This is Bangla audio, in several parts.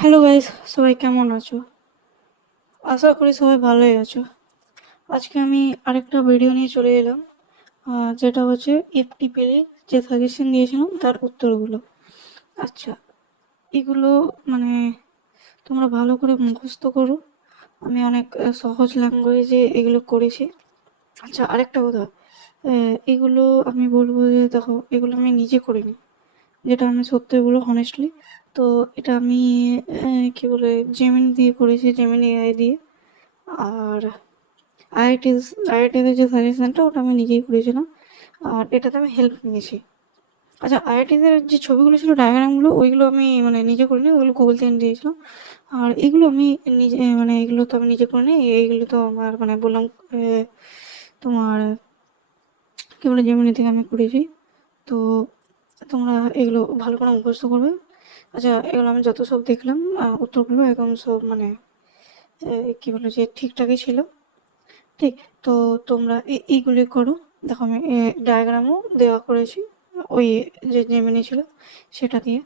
হ্যালো গাইস, সবাই কেমন আছো? আশা করি সবাই ভালোই আছো। আজকে আমি আরেকটা ভিডিও নিয়ে চলে এলাম, যেটা হচ্ছে এফটিপিএল যে সাজেশন দিয়েছিলাম তার উত্তরগুলো। আচ্ছা, এগুলো মানে তোমরা ভালো করে মুখস্থ করো। আমি অনেক সহজ ল্যাঙ্গুয়েজে এগুলো করেছি। আচ্ছা, আরেকটা কথা, এগুলো আমি বলবো যে দেখো, এগুলো আমি নিজে করিনি, যেটা আমি সত্যি বলবো হনেস্টলি। তো এটা আমি কি বলে জেমিনি দিয়ে করেছি, জেমিনি এআই দিয়ে। আর আইআইটি আইআইটিতে যে সাজেশনটা ওটা আমি নিজেই করেছিলাম, আর এটাতে আমি হেল্প নিয়েছি। আচ্ছা, আইআইটিতে যে ছবিগুলো ছিল, ডায়াগ্রামগুলো, ওইগুলো আমি মানে নিজে করিনি, ওইগুলো গুগল থেকে দিয়েছিলাম। আর এগুলো আমি নিজে মানে এগুলো তো আমি নিজে করিনি, এইগুলো তো আমার মানে বললাম তোমার কি বলে জেমিনি থেকে আমি করেছি। তো তোমরা এগুলো ভালো করে মুখস্থ করবে। আচ্ছা, এগুলো আমি যত সব দেখলাম উত্তরগুলো একদম সব মানে কি বলে যে ঠিকঠাকই ছিল। ঠিক, তো তোমরা এইগুলি করো। দেখো আমি ডায়াগ্রামও দেওয়া করেছি, ওই যে জেমিনি ছিল সেটা দিয়ে,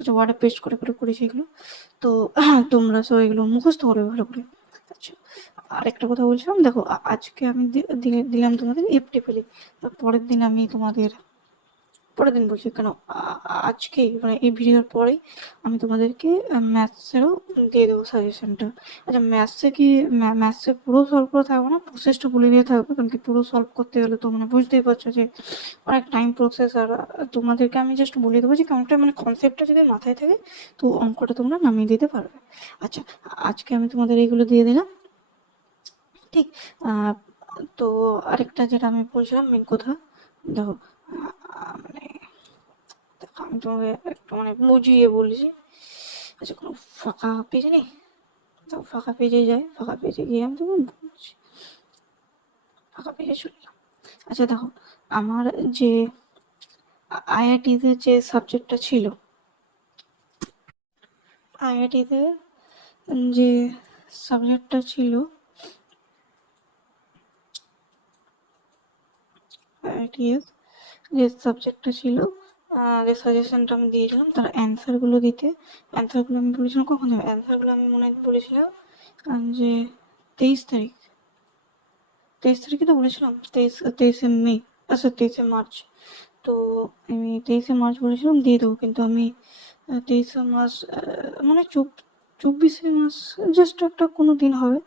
ওয়ার্ডে পেস্ট করে করে করেছি এগুলো। তো তোমরা সব এগুলো মুখস্থ করবে ভালো করে। আচ্ছা, আরেকটা কথা বলছিলাম, দেখো আজকে আমি দিলাম তোমাদের এফটিপিএল, তার পরের দিন আমি তোমাদের পরের দিন বলছি কেন, আজকেই মানে এই ভিডিওর পরেই আমি তোমাদেরকে ম্যাথসেরও দিয়ে দেবো সাজেশনটা। আচ্ছা, ম্যাথসে পুরো সলভ করে থাকবো না, প্রসেসটা বলে দিয়ে থাকবো, কারণ কি পুরো সলভ করতে গেলে তো মানে বুঝতেই পারছো যে অনেক টাইম প্রসেস। আর তোমাদেরকে আমি জাস্ট বলে দেবো যে কেমনটা মানে কনসেপ্টটা যদি মাথায় থাকে তো অঙ্কটা তোমরা নামিয়ে দিতে পারবে। আচ্ছা, আজকে আমি তোমাদের এইগুলো দিয়ে দিলাম। ঠিক, তো আরেকটা যেটা আমি বলছিলাম মেন কথা, দেখো মানে আমি তোমাকে একটু মানে বুঝিয়ে বলছি। আচ্ছা, কোনো ফাঁকা পেজ নেই? তো ফাঁকা পেজে যাই, ফাঁকা পেজে গিয়ে আমি তোমাকে বলছি। ফাঁকা পেজে চলে এলাম। আচ্ছা দেখো, আমার যে আইআইটিতে যে সাবজেক্টটা ছিল, আইআইটিতে যে সাবজেক্টটা ছিল, আইআইটিএস যে সাবজেক্টটা ছিল, যে সাজেশনটা আমি দিয়েছিলাম তার অ্যান্সারগুলো দিতে। অ্যান্সারগুলো আমি বলেছিলাম কখন দেবে, অ্যান্সারগুলো আমি মনে হয় বলেছিলাম যে 23 তারিখ, 23 তারিখে তো বলেছিলাম, তেইশে মে, আচ্ছা 23 মার্চ। তো আমি 23 মার্চ বলেছিলাম দিয়ে দেবো, কিন্তু আমি 23 মার্চ মানে 24 মার্চ, জাস্ট একটা কোনো দিন হবে,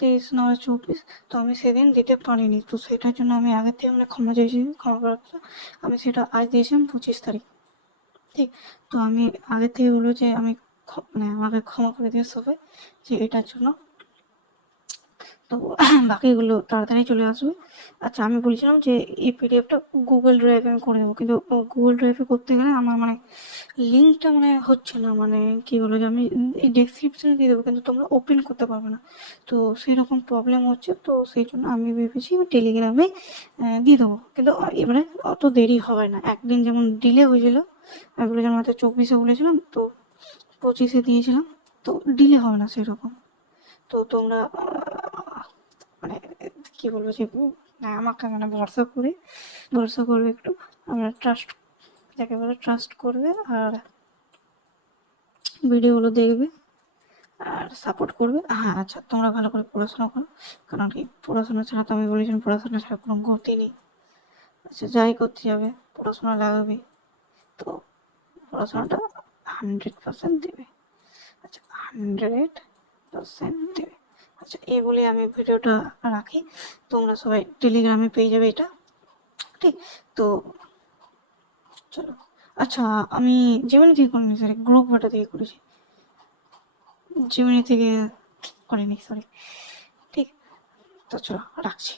23 না 24, তো আমি সেদিন দিতে পারিনি। তো সেটার জন্য আমি আগের থেকে মানে ক্ষমা চাইছি, ক্ষমা করার কথা। আমি সেটা আজ দিয়েছিলাম 25 তারিখ। ঠিক, তো আমি আগের থেকে বলবো যে আমি মানে আমাকে ক্ষমা করে দিয়ে সবাই যে এটার জন্য। তো বাকিগুলো তাড়াতাড়ি চলে আসবে। আচ্ছা, আমি বলেছিলাম যে এই পিডিএফটা গুগল ড্রাইভে আমি করে দেবো, কিন্তু গুগল ড্রাইভে করতে গেলে আমার মানে লিঙ্কটা মানে হচ্ছে না, মানে কি বলো যে আমি এই ডেসক্রিপশনে দিয়ে দেবো কিন্তু তোমরা ওপেন করতে পারবে না। তো সেই রকম প্রবলেম হচ্ছে, তো সেই জন্য আমি ভেবেছি টেলিগ্রামে দিয়ে দেবো, কিন্তু এবারে অত দেরি হবে না। একদিন যেমন ডিলে হয়েছিল, এগুলো যেমন হয়তো 24-এ বলেছিলাম, তো 25-এ দিয়েছিলাম, তো ডিলে হবে না সেরকম। তো তোমরা মানে কি বলবো যে আমাকে মানে ভরসা করবে একটু, আমরা ট্রাস্ট, যাকে বলে ট্রাস্ট করবে, আর ভিডিওগুলো দেখবে আর সাপোর্ট করবে। হ্যাঁ আচ্ছা, তোমরা ভালো করে পড়াশোনা করো, কারণ কি পড়াশোনা ছাড়া তো আমি বলেছিলাম পড়াশোনা ছাড়া কোনো গতি নেই। আচ্ছা, যাই করতে যাবে পড়াশোনা লাগাবে, তো পড়াশোনাটা 100% দেবে। আচ্ছা, 100% দেবে। আচ্ছা, এই বলে আমি ভিডিওটা রাখি, তোমরা সবাই টেলিগ্রামে পেয়ে যাবে এটা। ঠিক, তো চলো। আচ্ছা, আমি জেমিনি থেকে করিনি, সরি গ্রুপ বাটা থেকে করেছি, জেমিনি থেকে করিনি, সরি। ঠিক, তো চলো রাখছি।